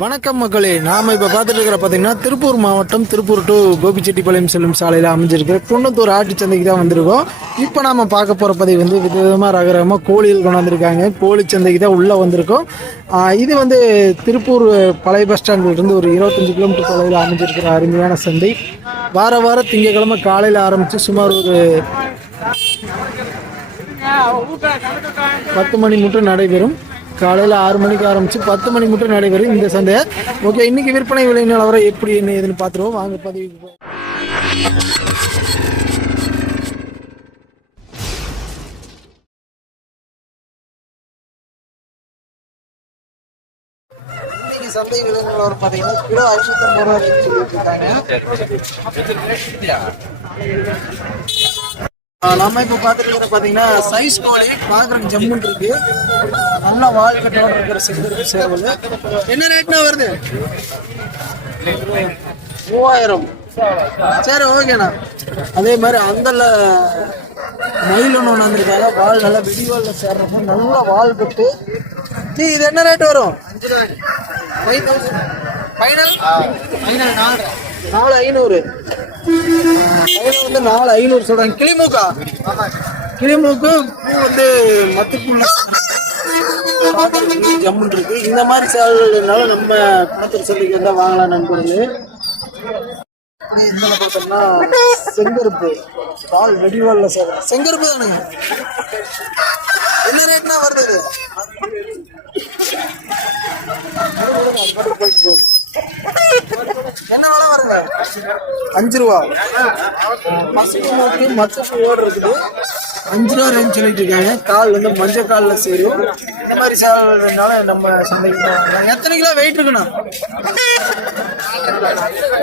வணக்கம் மக்களே நாம இப்ப பார்த்துட்டு இருக்கிற பாத்தீங்கன்னா திருப்பூர் மாவட்டம் திருப்பூர் டு கோபிச்செட்டிப்பாளையம் செல்லும் சாலையில அமைஞ்சிருக்கு குன்னத்தூர் ஆட்டுச்சந்தைக்கு தான் வந்திருக்கோம். இப்போ நாம பார்க்க போற பதிவு வந்து விதவிதமா ரகரகமா கோழிகள் கொண்டு வந்திருக்காங்க கோழி சந்தைக்கு தான் உள்ள வந்திருக்கோம். இது வந்து திருப்பூர் பழைய பஸ் ஸ்டாண்ட்ல இருந்து ஒரு இருபத்தஞ்சு கிலோமீட்டர் தொலைவில் அமைஞ்சிருக்கிற அருமையான சந்தை. வார வாரம் திங்கட்கிழமை காலையில் ஆரம்பிச்சு சுமார் ஒரு பத்து மணி மட்டும் நடைபெறும். காலையில் ஆறு மணிக்கு ஆரம்பிச்சு பத்து மணி மட்டும் நடைபெறும் இந்த சந்தை. ஓகே இன்னைக்கு விற்பனை விலை நிலவரம் எப்படி என்ன ஏதுன்னு பார்த்துருவோம். வாங்க பதிவுக்கு போ- இன்னைக்கு சந்தை விலை நிலவரம் பார்த்தீங்கன்னா கிலோ ஐநூத்தம்பது ரூபா ரேட் சொல்லிட்டு இருக்காங்க நம்ம இப்போ பார்த்துருக்கிற பார்த்தீங்கன்னா சைஸ் கோழி. பார்க்குறக்கு ஜம்முன் இருக்கு. நல்ல வால் கட்டோட இருக்கிற செங்கருக்கு சேவல். என்ன ரேட்னா வருது? மூவாயிரம். சரி ஓகேண்ணா அதே மாதிரி அந்தல மயில் ஒன்று ஒன்று வந்திருக்காங்க வால் நல்லா வெடிவாலில் சேர்றப்போ நல்ல வால் கட்டு. இது என்ன ரேட் வரும்? ஃபைனல் ஃபைனல் நாலு. நாலு ஐநூறு. ஐநூறு வந்து நாலு ஐநூறு சொல்றாங்க. கிளிமூக்கா கிளிமூக்கு பூ வந்து மத்துக்குள்ள. ஜம்முன் இருக்கு இந்த மாதிரி சேவல்னால நம்ம குணத்தூர் சந்தைக்கு வந்தா வாங்கலாம் நண்பர்களே. பார்த்தோம்னா செங்கருப்பு பால் வெடிவால்ல சேவல் செங்கருப்பு தானுங்க. என்ன ரேட்னா வருது? இது? என்ன விலை வருங்க? அஞ்சு ரூபா. மசூரி மூக்கு மச்சப்பு ஓடு இருக்குது. அஞ்சு ரூபா ரேஞ்ச் சொல்லிட்டு இருக்காங்க கால் வந்து மஞ்சள் காலில் சேரும். இந்த மாதிரி சேவல்னால நம்ம சந்தைக்கு. எத்தனை கிலோ வெயிட் இருக்குண்ணா?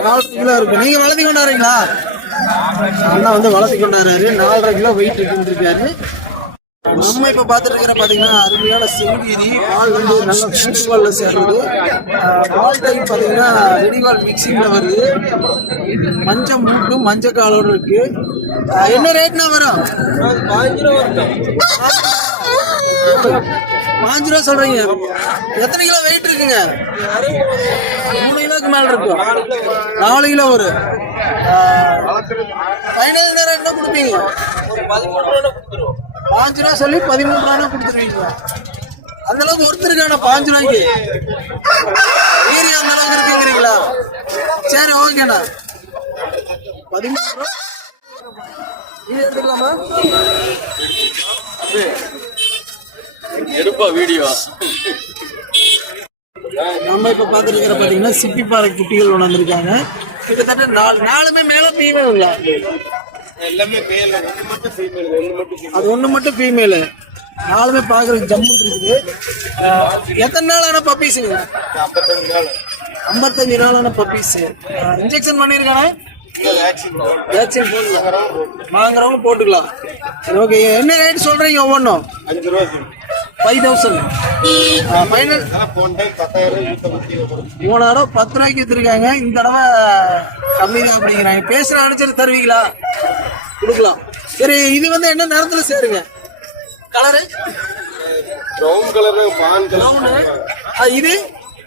நாலு கிலோ இருக்கு. நீங்க வளர்த்தி கொண்டாடுறீங்களா? அண்ணா வந்து வளர்த்தி கொண்டாடுறாரு. நாலரை கிலோ வெயிட் இருக்குன்னு இருக்காரு நம்ம இப்ப பாத்துட்டு இருக்கிற பாத்தீங்கன்னா அருமையான செங்கீரி பால் வந்து நல்ல சூட்டுவால்ல சேர்றது. பால் டைம் பாத்தீங்கன்னா ரெடிவால் மிக்சிங்ல வருது. மஞ்சள் மூட்டும் மஞ்சள் காலோட இருக்கு. என்ன ரேட்னா வரும்? பாஞ்சு ரூபா சொல்றீங்க. எத்தனை கிலோ வெயிட் இருக்குங்க? மூணு கிலோக்கு மேல இருக்கும். நாலு கிலோ ஒரு. ஃபைனல் என்ன ரேட்னா கொடுப்பீங்க. பாஞ்சு ரூபா சொல்லி பதிமூணு ரூபா கொடுத்துருவீங்க அந்த அளவுக்கு ஒருத்தருக்கான பாஞ்சு ரூபாய்க்கு ஏரியா அந்த அளவுக்கு இருக்குங்கிறீங்களா சரி ஓகேண்ணா. பதிமூணு ரூபா இது எடுத்துக்கலாமா? எடுப்பா வீடியோ. நம்ம இப்ப பாத்துருக்கிற பாத்தீங்கன்னா சிப்பிப்பாறை குட்டிகள் கொண்டு வந்திருக்காங்க. கிட்டத்தட்ட நாலு நாலுமே மேல ஃபீமேலுங்களா எல்லாமே மேல ஒண்ணு மட்டும் ஃபீமேல் ஒண்ணு மட்டும் அது ஒண்ணு மட்டும் ஃபீமேலு நாலுமே பாக்குறதுக்கு ஜம்மு இருக்குது. எத்தனை நாள் ஆன பப்பீஸுங்க ஐம்பத்தஞ்சு நாள். ஐம்பத்தஞ்சு நாளான பப்பீஸ் இன்ஜெக்ஷன் பண்ணியிருக்கானே? வேக்சின் வாங்குறவங்க போட்டுக்கலாம். சரி ஓகே என்ன ரேட் சொல்றீங்க ஒவ்வொன்றும்? அஞ்சு ரூபா ஃபைவ் தௌசண்ட் ஃபைனல் மூணாயிரம் பத்து ரூபாய்க்கு வித்துருக்காங்க. இந்த தடவை கம்மி தான் அப்படிங்கிறாங்க. பேசுற அனுசரிச்சு தருவீங்களா? கொடுக்கலாம். சரி இது வந்து என்ன நிறத்துல சேருங்க? கலரு ப்ரௌன் கலர்ல பான் கலர் இது?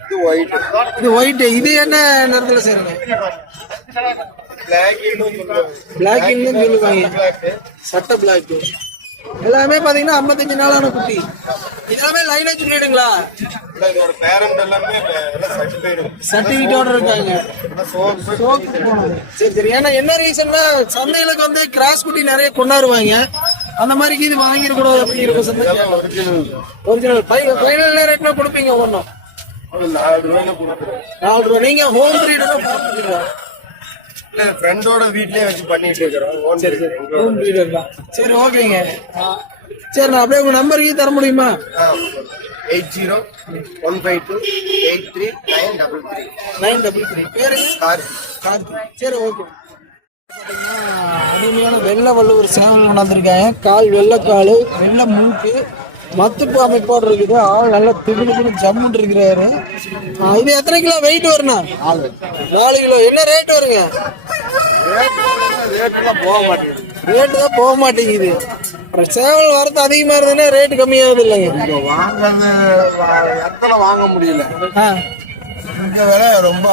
இது ஒயிட் இது ஒயிட் இது என்ன நிறத்துல சேருங்க? பிளாக் பிளாக் சொல்லுவாங்க. சட்டை பிளாக் எல்லாமே பாத்தீங்கன்னா ஐம்பத்தஞ்சு நாளான குட்டி. இதெல்லாமே லைனேஜ் பிரீடுங்களா இதோட பேரண்ட் எல்லாமே எல்லாம் சர்டிஃபைடு சர்டிபிகேட்டோட இருக்காங்க. சரி சரி. ஏன்னா என்ன ரீசன்னா சந்தைகளுக்கு வந்து கிராஸ் குட்டி நிறைய கொண்டாடுவாங்க. அந்த மாதிரி இது வாங்கிடக்கூடாது அப்படிங்கிற சந்தை. ஒரிஜினல் ஃபைனல் ரேட்ல கொடுப்பீங்க ஒன்றும் நாலு ரூபாயில கொடுக்குறேன். நாலு ரூபா. நீங்க ஹோம் தான் இல்லை ஃப்ரெண்டோட வீட்லயே வச்சு பண்ணிட்டு இருக்கிறோம். சரி சரி. ஹோம் பிரீடர் தான். சரி ஓகேங்க. சரி நான் அப்படியே உங்க நம்பருக்கு தர முடியுமா? Eight zero one five two eight three nine double three nine double three பேருங்க கார் கார்த்திக் சரி ஓகே. அருமையான வெள்ளை வள்ளுவர் சேவல் கொண்டாந்துருக்காங்க கால் வெள்ளைக்கால் வெள்ளை மூக்கு மத்துப்பு அமைப்போடு இருக்குது ஆள் நல்லா திகுனு ஜம்முன்னு இருக்கிறாரு. இது எத்தனை கிலோ வெயிட் வருண்ணா? நாலு. கிலோ. என்ன ரேட் வருங்க? போக மாட்டேங்குது ரேட்டு தான் போக மாட்டேங்குது. அப்புறம் சேவல் வரது அதிகமா இருந்ததுன்னா ரேட்டு கம்மியாகுது இல்லைங்க. இப்போ வாங்குறது இடத்துல வாங்க முடியல. இந்த விலை ரொம்ப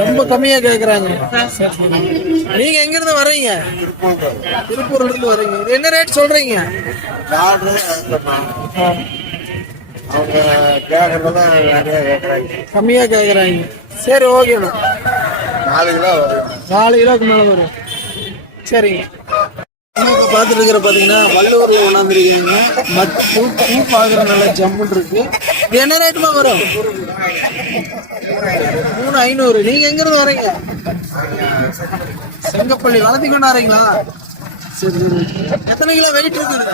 ரொம்ப கம்மியா கேக்குறாங்க. நீங்க எங்க இருந்து வர்றீங்க? திருப்பூர்ல இருந்து வர்றீங்க. இது என்ன ரேட் சொல்றீங்க? அவங்க கேட்குறாங்க கம்மியா கேக்குறாங்க. சரி ஓகேண்ணா நாலு கிலோ வரும். நாலு கிலோக்கு மேல வரும். சரிங்க. இப்போ பார்த்துட்டு இருக்கிற பார்த்தீங்கன்னா மட்டு பூ பூ பார்க்குற நல்ல ஜம்முன்னு இருக்கு. என்ன ரேட்டுமா வரும்? மூணு ஐநூறு. நீங்க எங்க இருந்து வரீங்க செங்கப்பள்ளி. வளர்த்தி கொண்டாடுறீங்களா சரி சரி. எத்தனை கிலோ வெயிட் இருக்குது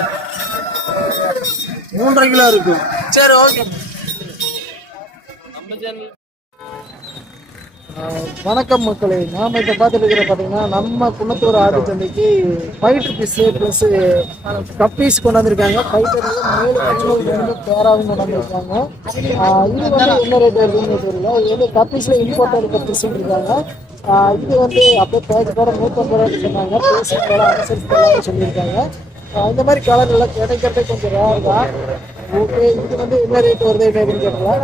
மூன்றரை கிலோ இருக்கும். சரி ஓகே வணக்கம் மக்களே. நாம இப்போ பார்த்துட்டு இருக்கிற பார்த்தீங்கன்னா நம்ம குன்னத்தூர் ஆடு சந்தைக்கு ஃபைட்டர் பீஸு ப்ளஸ் கப்பீஸ் கொண்டாந்துருக்காங்க ஃபைட்டர் மேலும் கண்ணுகள் ரெண்டு பேராகவும் கொண்டாந்துருக்காங்க இது வந்து என்ன ரேட் இருக்குன்னு தெரியல. இது வந்து கப்பீஸில் இம்போர்ட்டட் கப்பீஸ் இருக்காங்க. இது வந்து அப்படியே பேர நூற்றம்பது ரூபாய்க்கு சொன்னாங்க. சொல்லியிருக்காங்க. இந்த மாதிரி கலர் எல்லாம் கிடைக்கிறதே கொஞ்சம் ரேர் தான். ஓகே இது வந்து என்ன ரேட் வருது என்ன ஏதுன்னு கேட்கலாம்.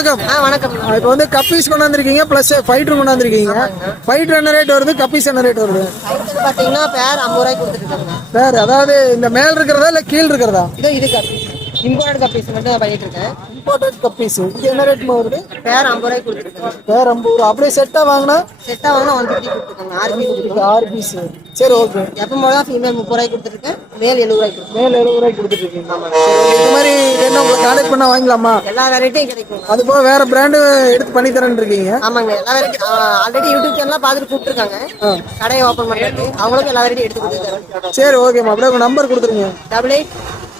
வணக்கம். இப்போ வந்து கப்பீஸ் கொண்டாந்துருக்கீங்க ப்ளஸ் ஃபைட்டர் கொண்டாந்துருக்கீங்க. ஃபைட்டர் என்ன ரேட் வருது? கப்பீஸ் என்ன ரேட் வருது? பார்த்தீங்கன்னா பேர் ஐம்பது ரூபாய்க்கு கொடுத்துருக்காங்க வேற அதாவது இந்த மேல் இருக்கிறதா இல்லை கீழ் இருக்கிறதா? இதோ இது கப்பீஸ் இம்போர்ட் கப்பீஸ் மட்டும் பண்ணிட்டு இருக்கேன். Imported guppies. இது என்ன ரேட் வருது? பேர் ஐம்பது ரூபாய்க்கு கொடுத்துருக்காங்க வேற ஐம்பது ரூபா. அப்படியே செட்டாக வாங்கினா? செட்டாக வாங்கினா ஒன் ஃபிஃப்டி கொடுத்துருக்காங்க ஆர்பி கொடுத்துருக்காங்க ஆறு பீஸ் சரி ஓகே எப்போ போல ஃபீமேல் முப்பது ரூபாய்க்கு கொடுத்துருக்கேன். மேல் எழுபது கொடுத்துருக்கேன். மேல் எழுபது ரூபாய்க்கு கொடுத்துட்ருக்கீங்க இந்த மாதிரி என்ன உங்களுக்கு கான்டாக்ட் பண்ணால் வாங்கலாமா எல்லா வெரைட்டியும் கிடைக்கும். அது போக வேற பிராண்டு எடுத்து பண்ணி தரேன்னு இருக்கீங்க. ஆமாங்க. எல்லா வெரைட்டி ஆல்ரெடி யூடியூப் சேனல்லாம் பார்த்துட்டு கூப்பிட்டுருக்காங்க கடையை ஓப்பன் பண்ணிட்டு அவங்களுக்கும் எல்லா வெரைட்டி எடுத்து கொடுத்துருக்காங்க சரி ஓகேம்மா அப்படியே உங்கள் நம்பர் கொடுத்துருங்க. Double eight